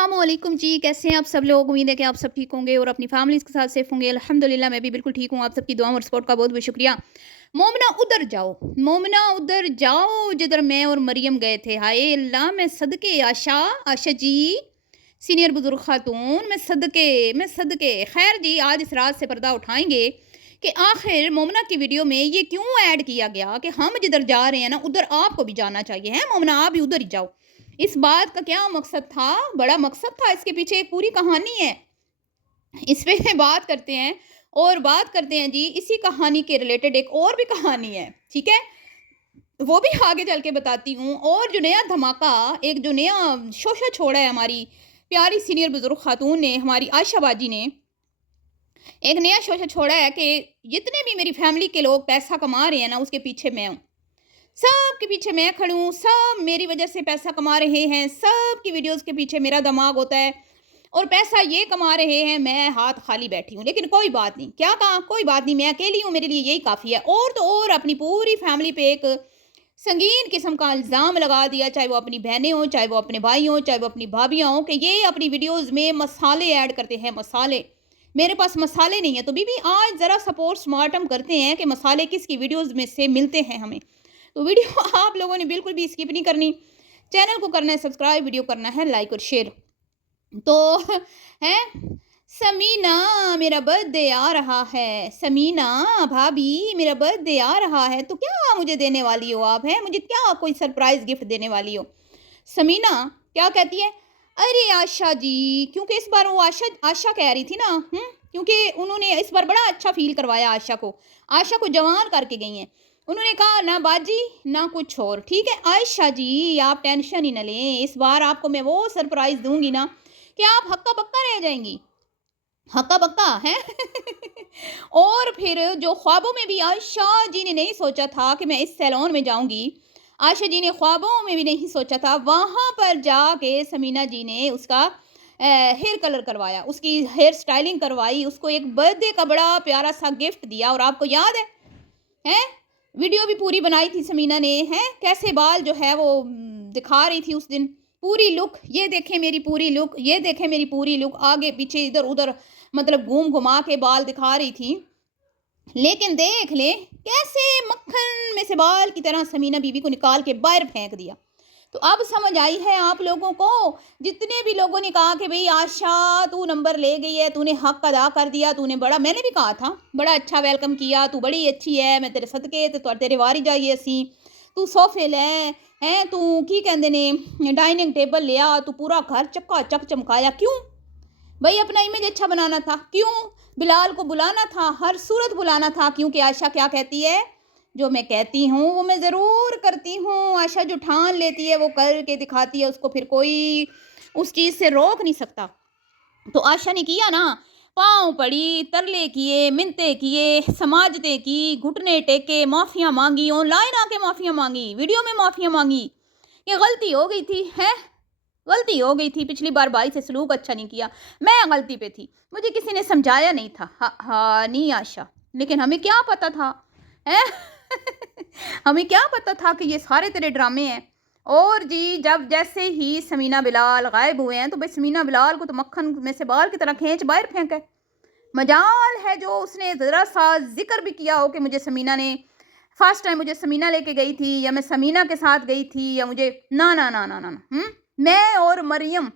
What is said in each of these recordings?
अस्सलामुअलैकुम जी, कैसे हैं आप सब लोग। उम्मीद है कि आप सब ठीक होंगे और अपनी फैमिलीज़ के साथ सेफ होंगे। अल्हम्दुलिल्लाह मैं भी बिल्कुल ठीक हूँ। आप सबकी दुआ और सपोर्ट का बहुत बहुत शुक्रिया। मोमना उधर जाओ, मोमना उधर जाओ जिधर मैं और मरियम गए थे। हाय अल्लाह, मैं सदके आशा, आशा जी सीनियर बुजुर्ग खातून, मैं सदके खैर जी। आज इस रात से पर्दा उठाएंगे कि आखिर मोमना की वीडियो में ये क्यों ऐड किया गया कि हम जिधर जा रहे हैं ना उधर आपको भी जाना चाहिए। है मोमना, आप भी उधर ही जाओ। इस बात का क्या मकसद था? बड़ा मकसद था, इसके पीछे एक पूरी कहानी है। इस पे बात करते हैं और बात करते हैं जी। इसी कहानी के रिलेटेड एक और भी कहानी है, ठीक है, वो भी आगे चल के बताती हूँ। और जो नया धमाका, एक जो नया शोशा छोड़ा है हमारी प्यारी सीनियर बुजुर्ग खातून ने, हमारी आयशा बाजी ने एक नया शोशा छोड़ा है कि जितने भी मेरी फैमिली के लोग पैसा कमा रहे हैं ना उसके पीछे मैं हूँ, सब के पीछे मैं खड़ी हूँ, सब मेरी वजह से पैसा कमा रहे हैं, सब की वीडियोस के पीछे मेरा दिमाग होता है और पैसा ये कमा रहे हैं, मैं हाथ खाली बैठी हूँ। लेकिन कोई बात नहीं, क्या कहा, कोई बात नहीं, मैं अकेली हूँ, मेरे लिए यही काफ़ी है। और तो और अपनी पूरी फैमिली पे एक संगीन किस्म का इल्ज़ाम लगा दिया, चाहे वो अपनी बहनें हों, चाहे वो अपने भाई हों, चाहे वो अपनी भाभियाँ हों, कि ये अपनी वीडियोज़ में मसाले ऐड करते हैं, मसाले। मेरे पास मसाले नहीं है, तो बीबी आज ज़रा पोस्टमार्टम करते हैं कि मसाले किसकी वीडियोज़ में से मिलते हैं हमें। तो वीडियो आप लोगों ने बिल्कुल भी स्किप नहीं करनी। चैनल को करना है सब्सक्राइब, वीडियो करना है लाइक और शेयर। तो है समीना, मेरा बर्थडे आ रहा है, समीना भाभी मेरा बर्थडे आ रहा है, तो क्या मुझे देने वाली हो आप? हैं, मुझे क्या कोई सरप्राइज गिफ्ट देने वाली हो? समीना क्या कहती है, अरे आशा जी, क्योंकि इस बार वो आशा आशा कह रही थी ना, क्योंकि उन्होंने इस बार बड़ा अच्छा फील करवाया आशा को, आशा को जवान करके गई हैं। उन्होंने कहा ना बाजी ना कुछ और, ठीक है आयशा जी आप टेंशन ही न लें, इस बार आपको मैं वो सरप्राइज दूंगी ना कि आप हक्का बक्का रह जाएंगी, हक्का बक्का है। और फिर जो ख्वाबों में भी आयशा जी ने नहीं सोचा था कि मैं इस सैलून में जाऊंगी, आयशा जी ने ख्वाबों में भी नहीं सोचा था, वहां पर जाके समीना जी ने उसका हेयर कलर करवाया, उसकी हेयर स्टाइलिंग करवाई, उसको एक बर्थडे का बड़ा प्यारा सा गिफ्ट दिया। और आपको याद है, हैं, वीडियो भी पूरी बनाई थी समीना ने, हैं, कैसे बाल जो है वो दिखा रही थी उस दिन, पूरी लुक, ये देखें मेरी पूरी लुक, ये देखें मेरी पूरी लुक, आगे पीछे इधर उधर मतलब घूम घुमा के बाल दिखा रही थी। लेकिन देख ले कैसे मक्खन में से बाल की तरह समीना बीबी को निकाल के बाहर फेंक दिया। तो अब समझ आई है आप लोगों को, जितने भी लोगों ने कहा कि भाई आशा तू नंबर ले गई है, तूने हक अदा कर दिया, तूने बड़ा, मैंने भी कहा था बड़ा अच्छा वेलकम किया, तू बड़ी अच्छी है, मैं तेरे सदके तो तेरे वारी जाइए असी, तू सोफे ले हैं, तू की कहते ने डाइनिंग टेबल लिया, तू पूरा घर चक्का चक चमकाया, क्यों भाई? अपना इमेज अच्छा बनाना था, क्यों बिलाल को बुलाना था, हर सूरत बुलाना था, क्योंकि आशा क्या कहती है, जो मैं कहती हूँ वो मैं ज़रूर करती हूँ। आशा जो ठान लेती है वो करके दिखाती है, उसको फिर कोई उस चीज़ से रोक नहीं सकता। तो आशा ने किया ना, पाँव पड़ी, तरले किए, मिन्नतें किए, समाजते की, घुटने टेके, माफ़ियाँ मांगी, ऑनलाइन आके माफ़ियाँ मांगी, वीडियो में माफ़ियाँ मांगी। ये गलती हो गई थी, है गलती हो गई थी, पिछली बार भाई से सलूक अच्छा नहीं किया, मैं गलती पे थी, मुझे किसी ने समझाया नहीं था। हाँ नहीं आशा, लेकिन हमें क्या पता था, है हमें क्या पता था कि ये सारे तेरे ड्रामे हैं। और जी जब जैसे ही समीना बिलाल गायब हुए हैं, तो भाई समीना बिलाल को तो मक्खन में से बाल की तरह खींच बाहर फेंका। मजाल है जो उसने ज़रा सा जिक्र भी किया हो कि मुझे समीना ने फर्स्ट टाइम मुझे समीना लेके गई थी, या मैं समीना के साथ गई थी, या मुझे ना ना ना ना ना, ना। मैं और मरियम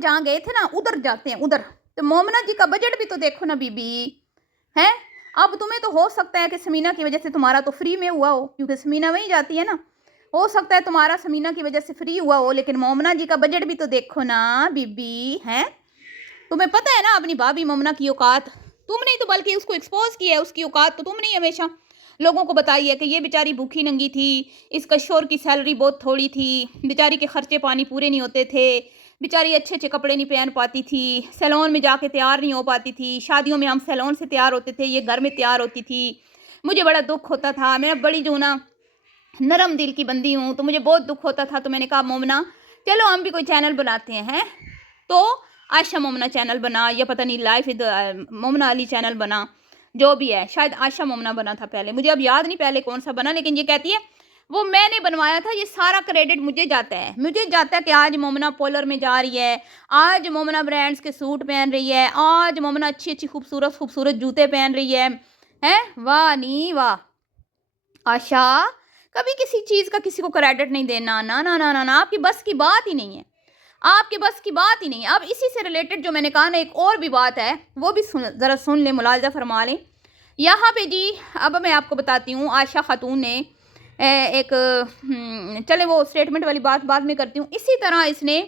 जहाँ गए थे ना उधर जाते हैं, उधर। तो मोमना जी का बजट भी तो देखो ना बीबी, है। अब तुम्हें तो हो सकता है कि समीना की वजह से तुम्हारा तो फ्री में हुआ हो, क्योंकि समीना वहीं जाती है ना, हो सकता है तुम्हारा समीना की वजह से फ्री हुआ हो, लेकिन मोमना जी का बजट भी तो देखो ना बीबी, है। तुम्हें पता है ना अपनी भाभी मोमना की औकात, तुमने ही तो बल्कि उसको एक्सपोज किया है, उसकी औकात तो तुमने ही हमेशा लोगों को बताई है कि ये बेचारी भूखी नंगी थी, इसका शोर की सैलरी बहुत थोड़ी थी, बेचारी के खर्चे पानी पूरे नहीं होते थे, बेचारी अच्छे अच्छे कपड़े नहीं पहन पाती थी, सैलून में जाके तैयार नहीं हो पाती थी, शादियों में हम सैलून से तैयार होते थे, ये घर में तैयार होती थी, मुझे बड़ा दुख होता था, मैं बड़ी जो ना नरम दिल की बंदी हूँ, तो मुझे बहुत दुख होता था। तो मैंने कहा मोमना चलो हम भी कोई चैनल बनाते हैं, तो आशा मोमना चैनल बना, या पता नहीं लाइफ विद मोमना अली चैनल बना, जो भी है, शायद आशा मोमना बना था पहले, मुझे अब याद नहीं पहले कौन सा बना, लेकिन ये कहती है वो मैंने बनवाया था, ये सारा क्रेडिट मुझे जाता है। मुझे जाता है कि आज मोमना पोलर में जा रही है, आज मोमना ब्रांड्स के सूट पहन रही है, आज मोमना अच्छी-अच्छी खूबसूरत-खूबसूरत जूते पहन रही है। हैं? वाह नी वाह! आशा, कभी किसी चीज़ का किसी को क्रेडिट नहीं देना। ना, ना, ना, ना, ना, आपकी बस की बात ही नहीं है। आपकी बस की बात ही नहीं है। अब इसी से रिलेटेड जो मैंने कहा ना, एक और भी बात है, वो भी ज़रा सुन लें, मुलाहिज़ा फरमा लें। यहाँ पे जी, अब मैं आपको बताती हूँ, आयशा खातून ने एक चले वो स्टेटमेंट वाली बात बाद में करती हूँ। इसी तरह इसने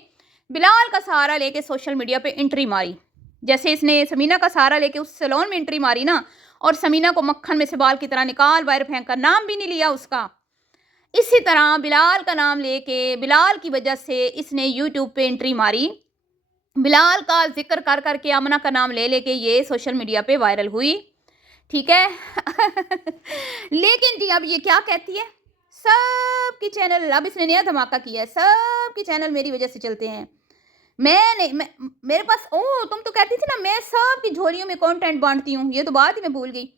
बिलाल का सहारा लेके सोशल मीडिया पे एंट्री मारी। जैसे इसने समीना का सहारा लेके उस सैलून में एंट्री मारी ना, और समीना को मक्खन में से बाल की तरह निकाल बाहर फेंक कर, नाम भी नहीं लिया उसका। इसी तरह बिलाल का नाम लेके, बिलाल की वजह से इसने यूट्यूब पे एंट्री मारी। बिलाल का ज़िक्र कर कर के, आमना का नाम ले लेके ये सोशल मीडिया पे वायरल हुई। ठीक है। लेकिन जी अब ये क्या कहती है, सबके चैनल, अब इसने नया धमाका किया है, सबके चैनल मेरी वजह से चलते हैं। मैं नहीं, मैं मेरे पास, ओ तुम तो कहती थी ना मैं सबकी झोलियों में कंटेंट बांटती हूँ, ये तो बात ही मैं भूल गई।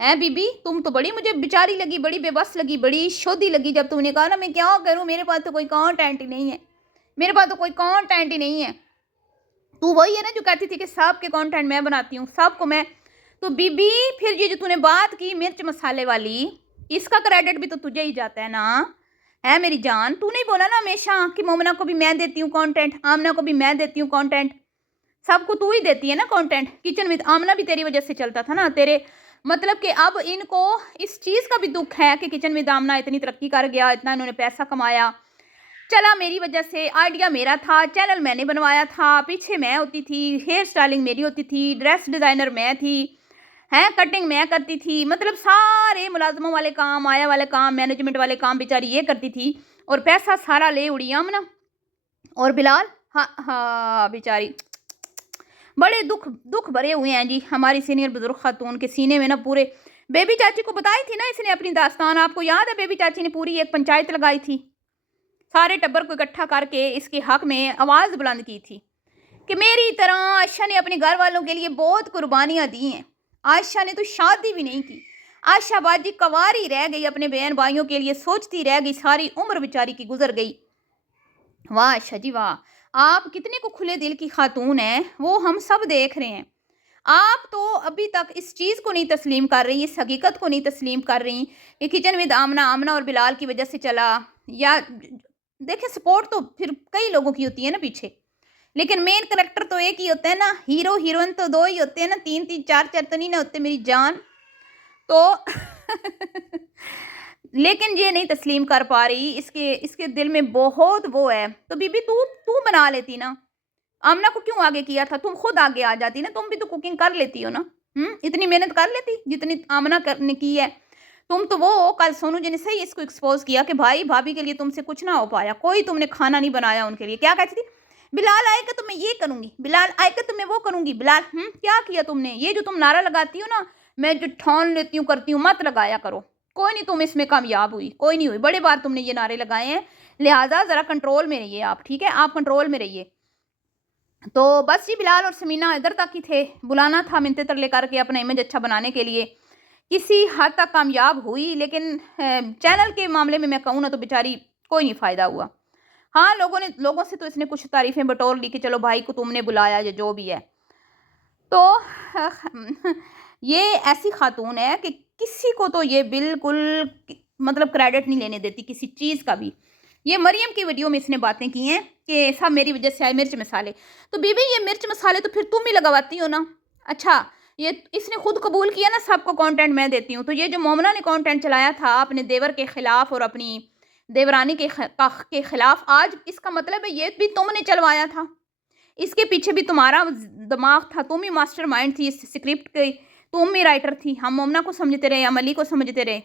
है बीबी, तुम तो बड़ी मुझे बेचारी लगी, बड़ी बेबस लगी, बड़ी शोधी लगी जब तुमने कहा ना मैं क्या करूँ, मेरे पास तो कोई कंटेंट ही नहीं है, मेरे पास तो कोई कंटेंट ही नहीं है। तू वही है ना जो कहती थी कि सबके कंटेंट मैं बनाती हूँ, सबको मैं। तो बीबी, फिर ये जो तूने बात की मिर्च मसाले वाली, इसका क्रेडिट भी तो तुझे ही जाता है ना। है मेरी जान, तू नहीं बोला ना हमेशा कि मोमना को भी मैं देती हूँ कंटेंट, आमना को भी मैं देती हूँ कंटेंट, सबको तू ही देती है ना कंटेंट। किचन विद आमना भी तेरी वजह से चलता था ना, तेरे मतलब कि अब इनको इस चीज़ का भी दुख है कि किचन विद आमना इतनी तरक्की कर गया, इतना इन्होंने पैसा कमाया। चला मेरी वजह से, आइडिया मेरा था, चैनल मैंने बनवाया था, पीछे मैं होती थी, हेयर स्टाइलिंग मेरी होती थी, ड्रेस डिज़ाइनर मैं थी, हैं कटिंग मैं करती थी, मतलब सारे मुलाजमों वाले काम, आया वाले काम, मैनेजमेंट वाले काम बेचारी ये करती थी, और पैसा सारा ले उड़ी आमना। और बिलाल, हाँ हाँ बेचारी, बड़े दुख दुख भरे हुए हैं जी हमारी सीनियर बुजुर्ग खातून के सीने में ना पूरे। बेबी चाची को बताई थी ना इसने अपनी दास्तान, आपको याद है? बेबी चाची ने पूरी एक पंचायत लगाई थी, सारे टब्बर को इकट्ठा करके इसके हक में आवाज़ बुलंद की थी कि मेरी तरह आयशा ने अपने घर वालों के लिए बहुत कुर्बानियाँ दी हैं। आयशा ने तो शादी भी नहीं की, आयशा बाजी कवारी रह गई, अपने बहन भाइयों के लिए सोचती रह गई, सारी उम्र बेचारी की गुजर गई। वाह आयशा जी वाह, आप कितने को खुले दिल की खातून हैं, वो हम सब देख रहे हैं। आप तो अभी तक इस चीज़ को नहीं तस्लीम कर रही, इस हकीकत को नहीं तस्लीम कर रही कि किचन विद आमना, आमना और बिलाल की वजह से चला। या देखें, सपोर्ट तो फिर कई लोगों की होती है ना पीछे, लेकिन मेन करेक्टर तो एक ही होता है ना, हीरो हीरोइन तो दो ही होते हैं ना, तीन तीन चार चार तो नहीं ना होते मेरी जान। तो लेकिन ये नहीं तस्लीम कर पा रही, इसके इसके दिल में बहुत वो है। तो बीबी तू तू बना लेती ना, आमना को क्यों आगे किया था? तुम खुद आगे आ जाती ना, तुम भी तो कुकिंग कर लेती हो ना। इतनी मेहनत कर लेती जितनी आमना ने की है। तुम तो वो हो, कल सोनू जी ने सही इसको एक्सपोज किया कि भाई भाभी के लिए तुमसे कुछ ना हो पाया, कोई तुमने खाना नहीं बनाया उनके लिए। क्या कहती थी, बिलाल आएगा तो मैं ये करूंगी, बिलाल आएगा तो मैं वो करूंगी। बिलाल, क्या किया तुमने? ये जो तुम नारा लगाती हो ना, मैं जो ठान लेती हूँ करती हूँ, मत लगाया करो। कोई नहीं, तुम इसमें कामयाब हुई, कोई नहीं हुई, बड़े बार तुमने ये नारे लगाए हैं, लिहाजा जरा कंट्रोल में रहिए आप, ठीक है? आप कंट्रोल में रहिए। तो बस जी, बिलाल और समीना इधर तक ही थे, बुलाना था मिन्नतें तरले करके अपना इमेज अच्छा बनाने के लिए। किसी हद तक कामयाब हुई, लेकिन चैनल के मामले में मैं कहूँ ना तो बेचारी कोई नहीं फ़ायदा हुआ। हाँ, लोगों से तो इसने कुछ तारीफ़ें बटोर ली कि चलो भाई को तुमने बुलाया या जो भी है। तो ये ऐसी खातून है कि किसी को तो ये बिल्कुल मतलब क्रेडिट नहीं लेने देती किसी चीज़ का भी। ये मरियम की वीडियो में इसने बातें की हैं कि सब मेरी वजह से आए मिर्च मसाले। तो बीबी, ये मिर्च मसाले तो फिर तुम ही लगवाती हो ना। अच्छा, ये इसने खुद कबूल किया ना सबको कंटेंट मैं देती हूँ। तो ये जो मोमना ने कंटेंट चलाया था अपने देवर के खिलाफ और अपनी देवरानी के खिलाफ, आज इसका मतलब है ये भी तुमने चलवाया था। इसके पीछे भी तुम्हारा दिमाग था, तुम ही मास्टरमाइंड थी इस स्क्रिप्ट की, तुम ही राइटर थी। हम मोमना को समझते रहे, अमली को समझते रहे।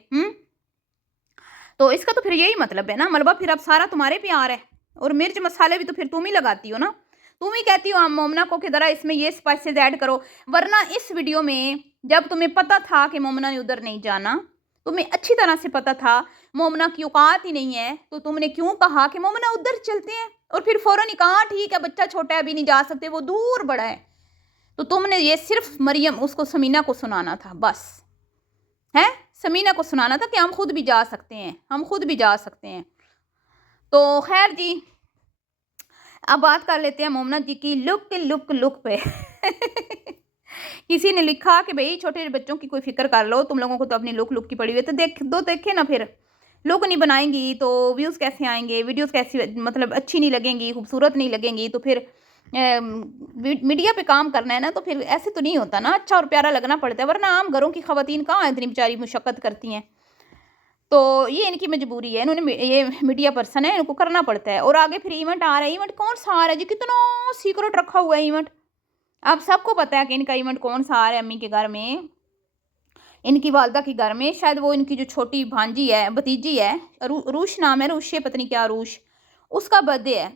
तो इसका तो फिर यही मतलब है ना, मलबा फिर अब सारा तुम्हारे पे आ रहा है। और मिर्च मसाले भी तो फिर तुम ही लगाती हो ना, तुम ही कहती हो हम मोमना को कि जरा इसमें ये स्पाइसेस ऐड करो। वरना इस वीडियो में जब तुम्हें पता था कि मोमना ने उधर नहीं जाना, तुम्हें अच्छी तरह से पता था मोमना की औकात ही नहीं है, तो तुमने क्यों कहा कि मोमना उधर चलते हैं? और फिर फौरन ही कहा ठीक है, बच्चा छोटा है, अभी नहीं जा सकते, वो दूर बड़ा है। तो तुमने ये सिर्फ मरियम उसको समीना को सुनाना था बस। हैं। समीना को सुनाना था कि हम खुद भी जा सकते हैं, हम खुद भी जा सकते हैं। तो खैर जी, अब बात कर लेते हैं मोमना जी की लुक लुक लुक पे। किसी ने लिखा कि भाई छोटे बच्चों की कोई फिक्र कर लो, तुम लोगों को तो अपनी लुक लुक की पड़ी हुई है, तो देखे ना, फिर लुक नहीं बनाएंगी तो व्यूज़ कैसे आएंगे, वीडियोस कैसी मतलब अच्छी नहीं लगेंगी, खूबसूरत नहीं लगेंगी, तो फिर मीडिया पे काम करना है ना, तो फिर ऐसे तो नहीं होता ना, अच्छा और प्यारा लगना पड़ता है, वरना आम घरों की खवातीन कहाँ इतनी बेचारी मुशक्कत करती हैं। तो ये इनकी मजबूरी है, इन्होंने ये मीडिया पर्सन है, इनको करना पड़ता है। और आगे फिर इवेंट आ रहा है, इवेंट कौन सा आ रहा है जी, कितना सीक्रेट रखा हुआ है इवेंट। अब सबको पता है कि इनका इवेंट कौन सा आ रहा है, अम्मी के घर में, इनकी वालदा के घर में, शायद वो इनकी जो छोटी भांजी है, भतीजी है, रूश नाम है, रूश पता नहीं क्या, रूश, उसका बर्थडे है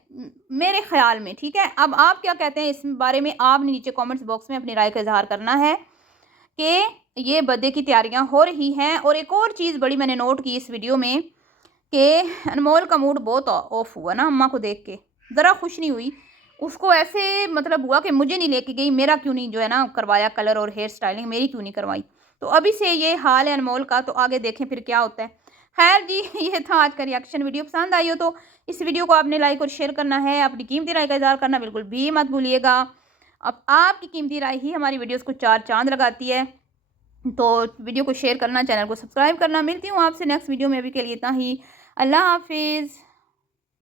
मेरे ख्याल में, ठीक है। अब आप क्या कहते हैं इस बारे में, आपने नीचे कमेंट्स बॉक्स में अपनी राय का इजहार करना है कि ये बर्थडे की तैयारियां हो रही हैं। और एक और चीज़ बड़ी मैंने नोट की इस वीडियो में कि अनमोल का मूड बहुत ऑफ हुआ ना अम्मा को देख के, ज़रा खुश नहीं हुई, उसको ऐसे मतलब हुआ कि मुझे नहीं लेके गई, मेरा क्यों नहीं जो है ना करवाया कलर और हेयर स्टाइलिंग, मेरी क्यों नहीं करवाई। तो अभी से ये हाल है अनमोल का, तो आगे देखें फिर क्या होता है। खैर जी, ये था आज का रिएक्शन। वीडियो पसंद आई हो तो इस वीडियो को आपने लाइक और शेयर करना है, अपनी कीमती राय का इज़हार करना बिल्कुल भी मत भूलिएगा। अब आपकी कीमती राय ही हमारी वीडियोज़ को 4 चाँद लगाती है। तो वीडियो को शेयर करना, चैनल को सब्सक्राइब करना। मिलती हूँ आपसे नेक्स्ट वीडियो में, अभी के लिए इतना ही। अल्लाह हाफिज़।